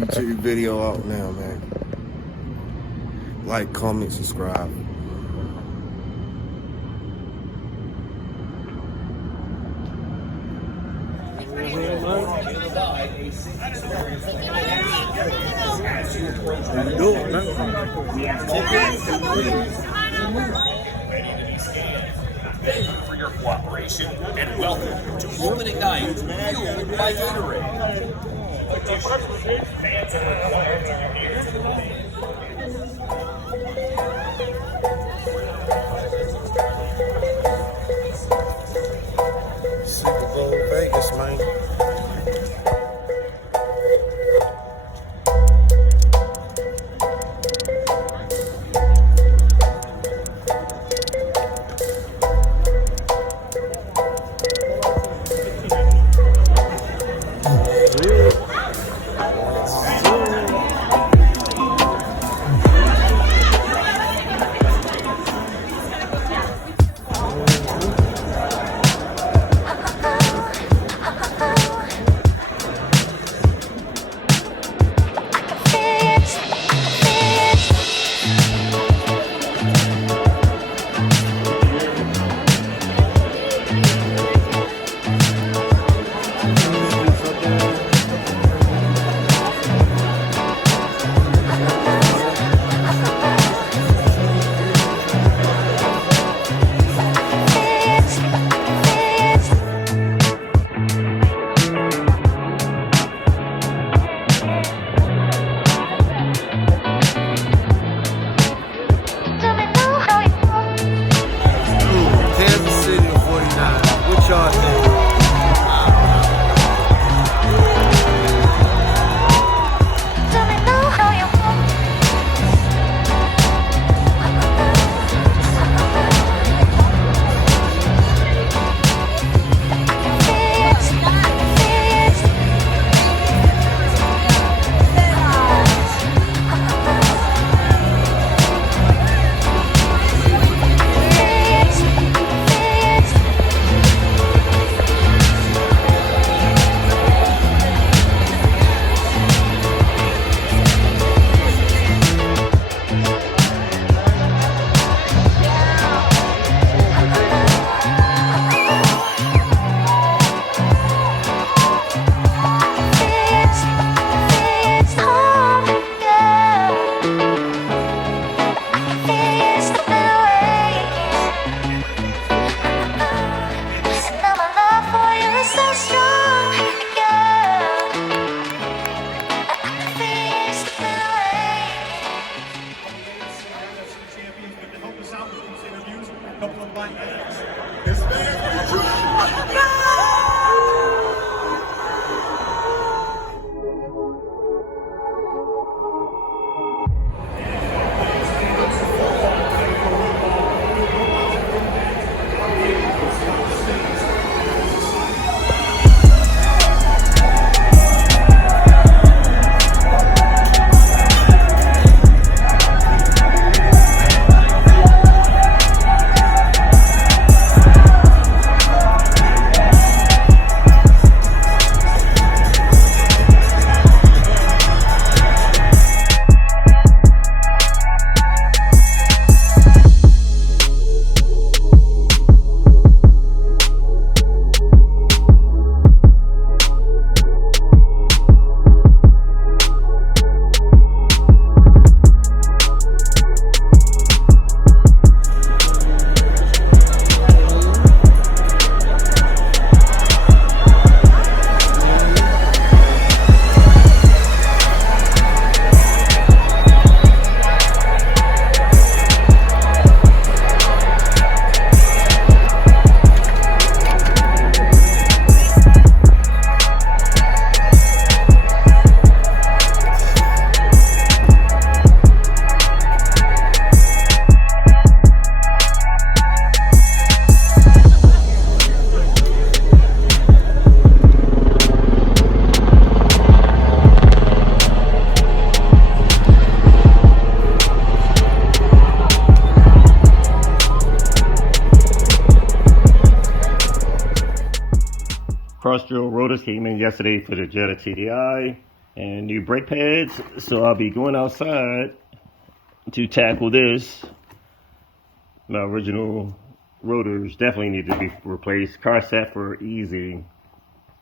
YouTube video out now, man. Like, comment, subscribe. Thank you for your cooperation and welcome to opening night fueled by Gatorade. Bowl Lv Vegas, man. Cross drill rotors came in yesterday for the Jetta TDI. and new brake pads. So I'll be going outside to tackle this. My original rotors definitely need to be replaced. Car sat for easy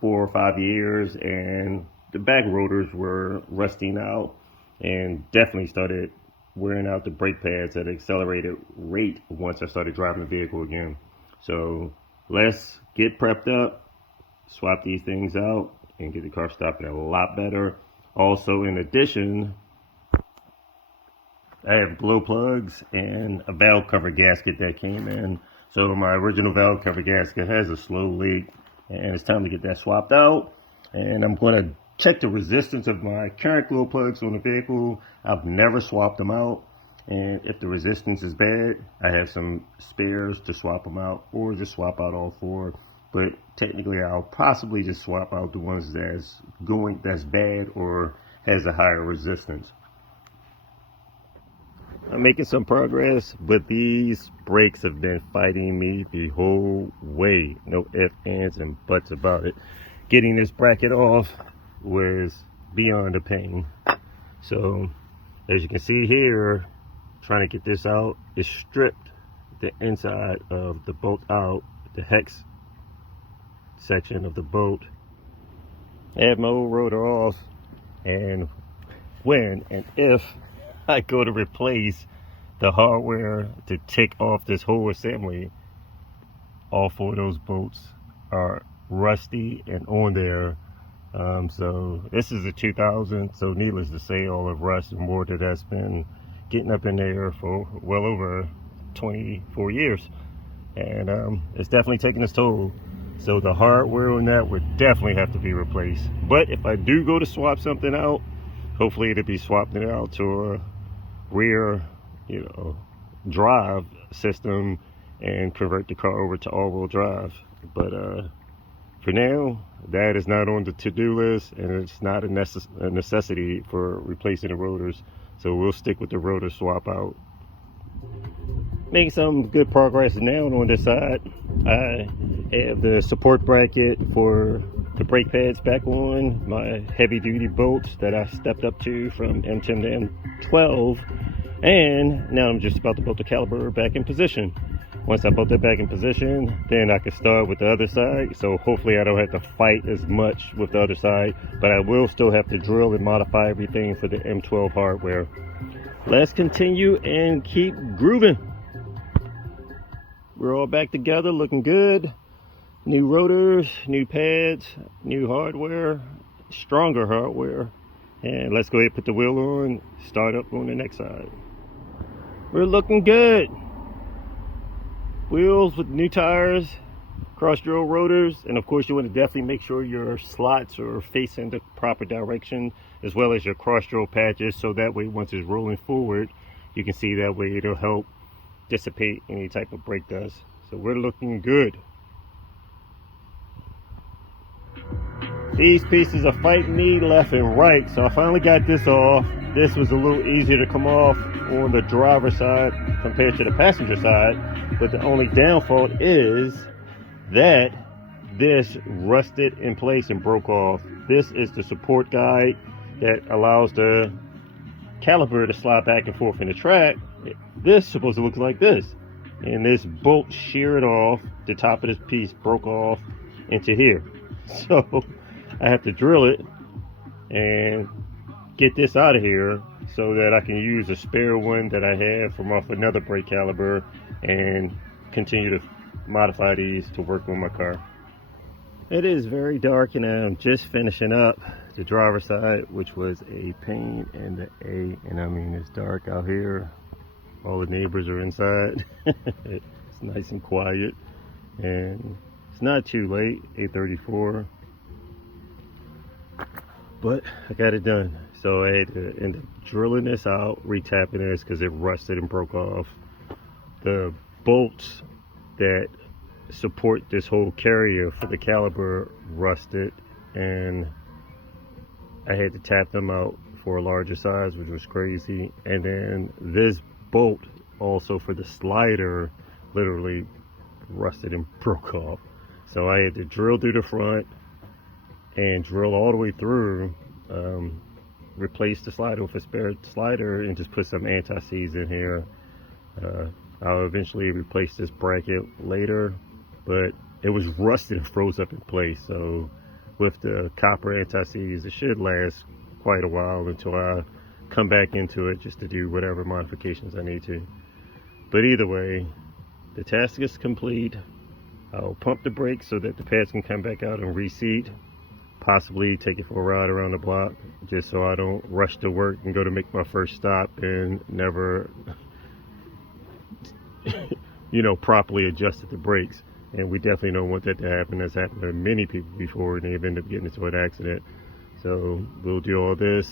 4 or 5 years, and the back rotors were rusting out and definitely started wearing out the brake pads at an accelerated rate once I started driving the vehicle again. So let's get prepped up, swap these things out, and get the car stopping a lot better. Also, in addition, I have glow plugs and a valve cover gasket that came in. So my original valve cover gasket has a slow leak, and it's time to get that swapped out. And I'm going to check the resistance of my current glow plugs on the vehicle. I've never swapped them out, and if the resistance is bad, I have some spares to swap them out, or just swap out all 4. But technically, I'll possibly just swap out the ones that's bad or has a higher resistance. I'm making some progress, but these brakes have been fighting me the whole way. No ifs, ands, and buts about it. Getting this bracket off was beyond a pain. So, as you can see here, trying to get this out, it stripped the inside of the bolt out, the hex section of the bolt. I have my old rotor off, and when and if I go to replace the hardware to take off this whole assembly, all 4 of those bolts are rusty and on there. So this is a 2000, so needless to say, all the rust and mortar that's been getting up in there for well over 24 years, and it's definitely taking its toll. So the hardware on that would definitely have to be replaced. But if I do go to swap something out, hopefully it'll be swapping it out to a rear, drive system and convert the car over to all-wheel drive. But for now, that is not on the to-do list, and it's not a necessity for replacing the rotors. So we'll stick with the rotor swap out. Making some good progress now on this side. I have the support bracket for the brake pads back on, my heavy duty bolts that I stepped up to from M10 to M12, and now I'm just about to bolt the caliper back in position. Once I bolt that back in position, then I can start with the other side. So hopefully I don't have to fight as much with the other side, but I will still have to drill and modify everything for the M12 hardware. Let's continue and keep grooving. We're all back together, looking good. New rotors, new pads, new hardware, stronger hardware. And let's go ahead and put the wheel on, start up on the next side. We're looking good. Wheels with new tires, cross drill rotors, and of course you want to definitely make sure your slots are facing the proper direction, as well as your cross drill patches, so that way once it's rolling forward, you can see that way it'll help dissipate any type of brake dust. So we're looking good. These pieces are fighting me left and right, so I finally got this off. This was a little easier to come off on the driver's side compared to the passenger side, but the only downfall is that this rusted in place and broke off. This is the support guide that allows the caliper to slide back and forth in the track. This is supposed to look like this, and this bolt sheared off. The top of this piece broke off into here, so I have to drill it and get this out of here so that I can use a spare one that I have from off another brake caliper and continue to modify these to work on my car. It is very dark, and I'm just finishing up the driver's side, which was a pain in the A. And I mean, it's dark out here. All the neighbors are inside. It's nice and quiet, and it's not too late, 8:34. But I got it done. So I had to end up drilling this out, retapping this because it rusted and broke off. The bolts that support this whole carrier for the caliper rusted, and I had to tap them out for a larger size, which was crazy. And then this bolt also for the slider literally rusted and broke off. So I had to drill through the front and drill all the way through replace the slider with a spare slider and just put some anti-seize in here. I'll eventually replace this bracket later, but it was rusted and froze up in place. So with the copper anti-seize, it should last quite a while until I come back into it just to do whatever modifications I need to. But either way, the task is complete. I'll pump the brakes so that the pads can come back out and reseat. Possibly take it for a ride around the block just so I don't rush to work and go to make my first stop and never properly adjusted the brakes. And we definitely don't want that to happen. That's happened to many people before and they've ended up getting into an accident. So we'll do all this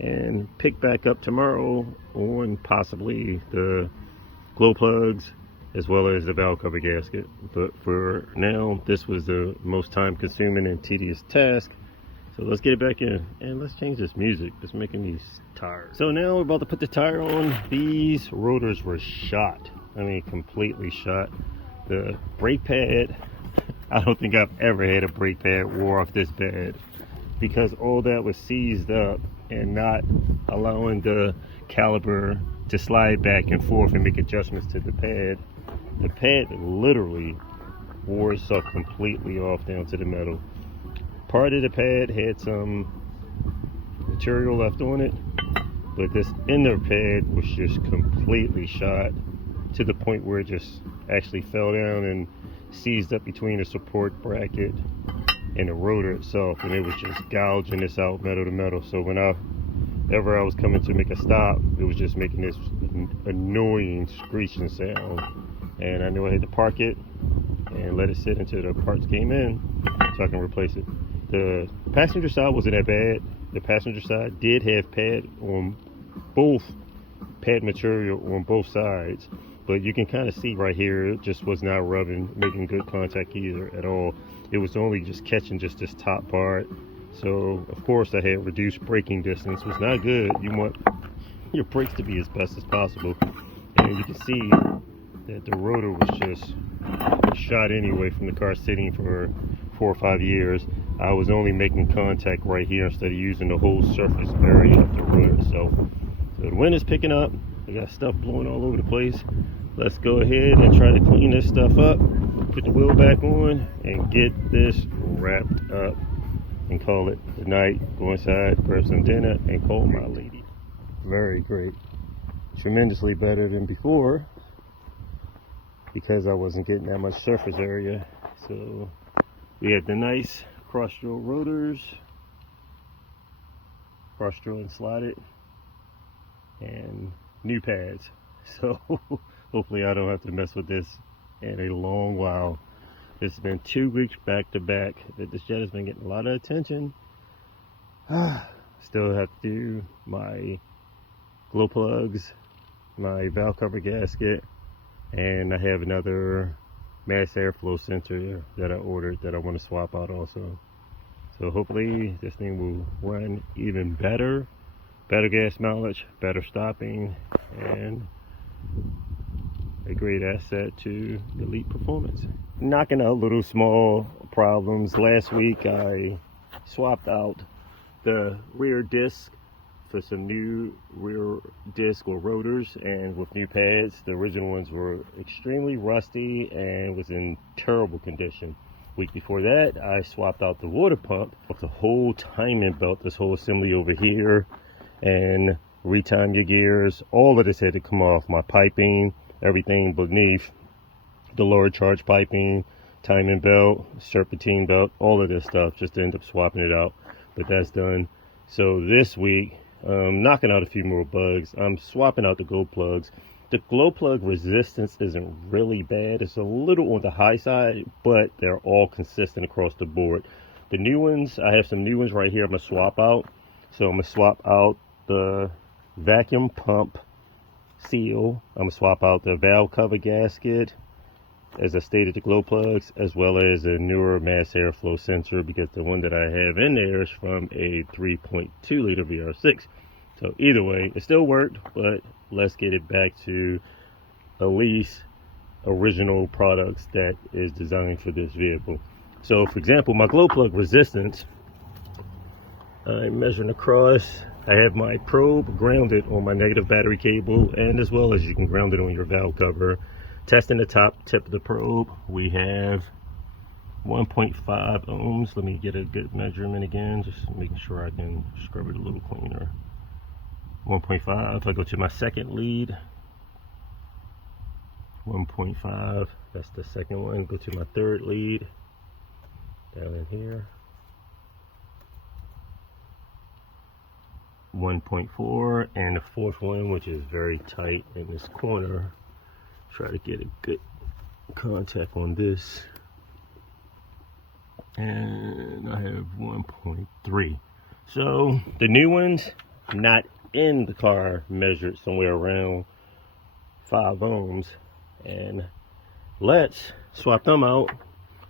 and pick back up tomorrow on possibly the glow plugs as well as the valve cover gasket. But for now, this was the most time consuming and tedious task. So let's get it back in and let's change this music. It's making me tired. So now we're about to put the tire on. These rotors were shot. I mean, completely shot. The brake pad, I don't think I've ever had a brake pad wore off this bad, because all that was seized up and not allowing the caliper to slide back and forth and make adjustments to the pad. The pad literally wore itself completely off down to the metal. Part of the pad had some material left on it, but this inner pad was just completely shot to the point where it just actually fell down and seized up between the support bracket and the rotor itself, and it was just gouging this out metal to metal. So whenever I was coming to make a stop, it was just making this annoying screeching sound, and I knew I had to park it and let it sit until the parts came in so I can replace it. The passenger side wasn't that bad. The passenger side did have pad material on both sides, but you can kind of see right here it just was not making good contact either at all. It was only just catching just this top part. So of course I had reduced braking distance, which was not good. You want your brakes to be as best as possible, and you can see that the rotor was just shot anyway from the car sitting for 4 or 5 years. I was only making contact right here instead of using the whole surface area of the rotor itself. So the wind is picking up. I got stuff blowing all over the place. Let's go ahead and try to clean this stuff up, put the wheel back on, and get this wrapped up and call it the night. Go inside, grab some dinner, and call my lady. Very great. Tremendously better than before because I wasn't getting that much surface area. So we had the nice cross-stroke rotors, cross-stroke and slotted, and new pads. So hopefully I don't have to mess with this in a long while. It's been 2 weeks back to back that this jet has been getting a lot of attention. Still have to do my glow plugs, my valve cover gasket, and I have another mass airflow sensor that I ordered that I want to swap out also. So hopefully this thing will run even better gas mileage, better stopping, and a great asset to elite performance. Knocking out little small problems. Last week I swapped out the rear disc for some new rear disc or rotors, and with new pads. The original ones were extremely rusty and was in terrible condition. Week before that I swapped out the water pump, the whole timing belt, this whole assembly over here, and retime your gears. All of this had to come off. My piping, everything beneath, the lower charge piping, timing belt, serpentine belt, all of this stuff, just to end up swapping it out. But that's done. So this week, knocking out a few more bugs. I'm swapping out the glow plugs. The glow plug resistance isn't really bad. It's a little on the high side, but they're all consistent across the board. The new ones, I have some new ones right here I'm gonna swap out. So I'm gonna swap out the vacuum pump seal. I'm gonna swap out the valve cover gasket, as I stated, the glow plugs, as well as a newer mass airflow sensor, because the one that I have in there is from a 3.2 liter VR6. So either way, it still worked, but let's get it back to at least original products that is designed for this vehicle. So for example, my glow plug resistance I'm measuring across. I have my probe grounded on my negative battery cable, and as well as you can ground it on your valve cover. Testing the top tip of the probe, we have 1.5 ohms. Let me get a good measurement again, just making sure I can scrub it a little cleaner. 1.5. I go to my second lead. 1.5. That's the second one. Go to my third lead. Down in here. 1.4, and the fourth one, which is very tight in this corner. Try to get a good contact on this. And I have 1.3. So the new ones, not in the car, measured somewhere around 5 ohms. And let's swap them out.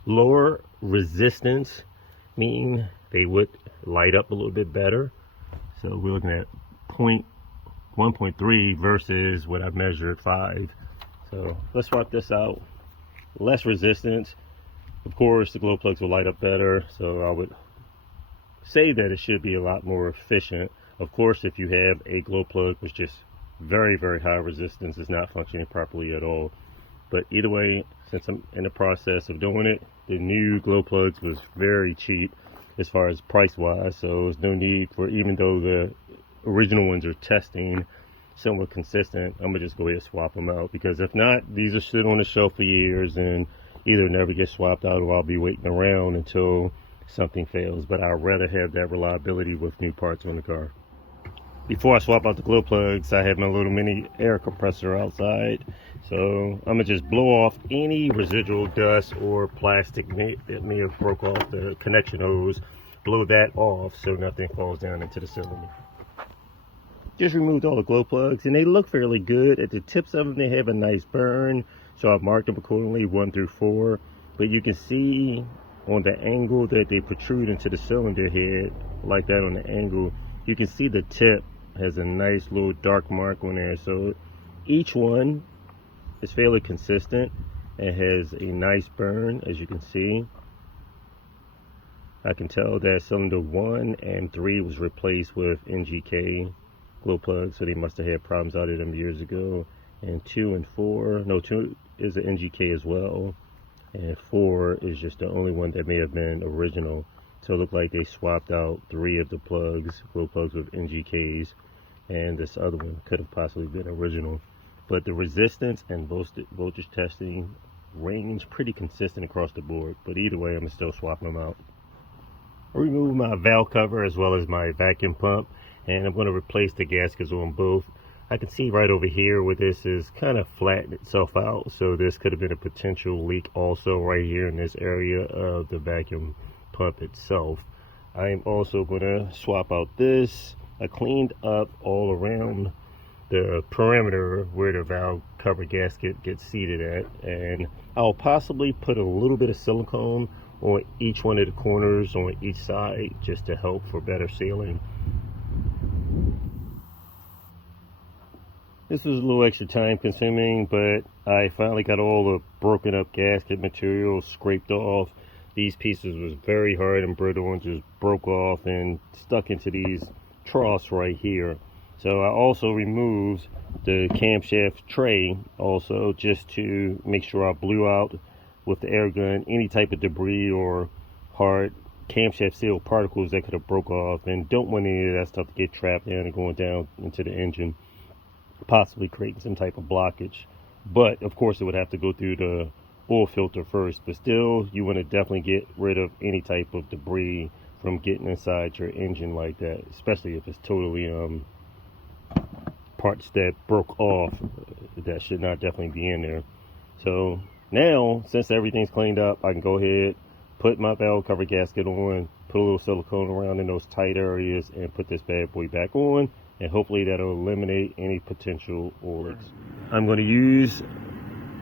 Lower resistance, meaning they would light up a little bit better. So we're looking at 1.3 versus what I measured 5. So let's swap this out. Less resistance. Of course, the glow plugs will light up better. So I would say that it should be a lot more efficient. Of course, if you have a glow plug which just very, very high resistance, is not functioning properly at all. But either way, since I'm in the process of doing it, the new glow plugs was very cheap as far as price wise, so there's no need for, even though the original ones are testing somewhat consistent, I'm gonna just go ahead and swap them out, because if not, these will sit on the shelf for years and either never get swapped out or I'll be waiting around until something fails. But I'd rather have that reliability with new parts on the car. Before I swap out the glow plugs, I have my little mini air compressor outside. So I'm gonna just blow off any residual dust or plastic that may have broke off the connection hose. Blow that off so nothing falls down into the cylinder. Just removed all the glow plugs, and they look fairly good. At the tips of them, they have a nice burn. So I've marked them accordingly, 1 through 4. But you can see on the angle that they protrude into the cylinder head, like that on the angle, you can see the tip has a nice little dark mark on there. So each one is fairly consistent and has a nice burn, as you can see. I can tell that cylinder 1 and 3 was replaced with NGK glow plugs, so they must have had problems out of them years ago. And 2 and 4, no, 2 is an NGK as well, and 4 is just the only one that may have been original. So it looked like they swapped out 3 of the plugs, glow plugs, with NGKs, and this other one could have possibly been original. But the resistance and voltage testing range pretty consistent across the board. But either way, I'm still swapping them out. I removed my valve cover as well as my vacuum pump, and I'm going to replace the gaskets on both. I can see right over here where this is kind of flattened itself out, so this could have been a potential leak also right here in this area of the vacuum pump itself. I am also going to swap out this. I cleaned up all around the perimeter where the valve cover gasket gets seated at, and I'll possibly put a little bit of silicone on each one of the corners on each side just to help for better sealing. This was a little extra time consuming, but I finally got all the broken up gasket material scraped off. These pieces was very hard and brittle and just broke off and stuck into these troughs right here. So I also removed the camshaft tray also, just to make sure I blew out with the air gun any type of debris or hard camshaft seal particles that could have broke off, and don't want any of that stuff to get trapped in and going down into the engine, possibly creating some type of blockage. But of course it would have to go through the oil filter first. But still, you want to definitely get rid of any type of debris from getting inside your engine like that, especially if it's totally parts that broke off. That should not definitely be in there. So now, since everything's cleaned up, I can go ahead, put my valve cover gasket on, put a little silicone around in those tight areas, and put this bad boy back on, and hopefully that'll eliminate any potential oil leaks. I'm going to use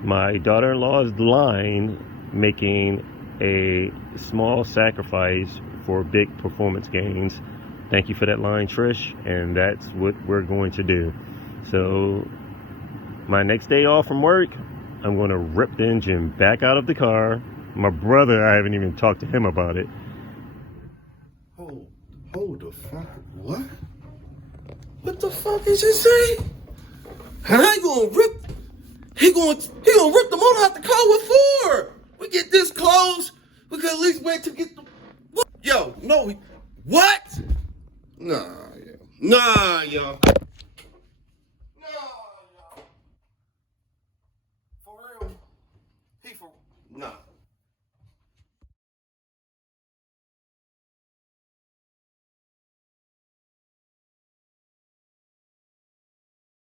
my daughter-in-law's line, making a small sacrifice for big performance gains. Thank you for that line, Trish, and that's what we're going to do. So my next day off from work, I'm going to rip the engine back out of the car. My brother, I haven't even talked to him about it. Hold the fuck? What? What the fuck is he saying? And I gonna rip, he gonna rip the motor out the car. What for? We get this close, we could at least wait to get the, what? Yo, no, what? Nah, yo. Nah, yo. For real. Nah.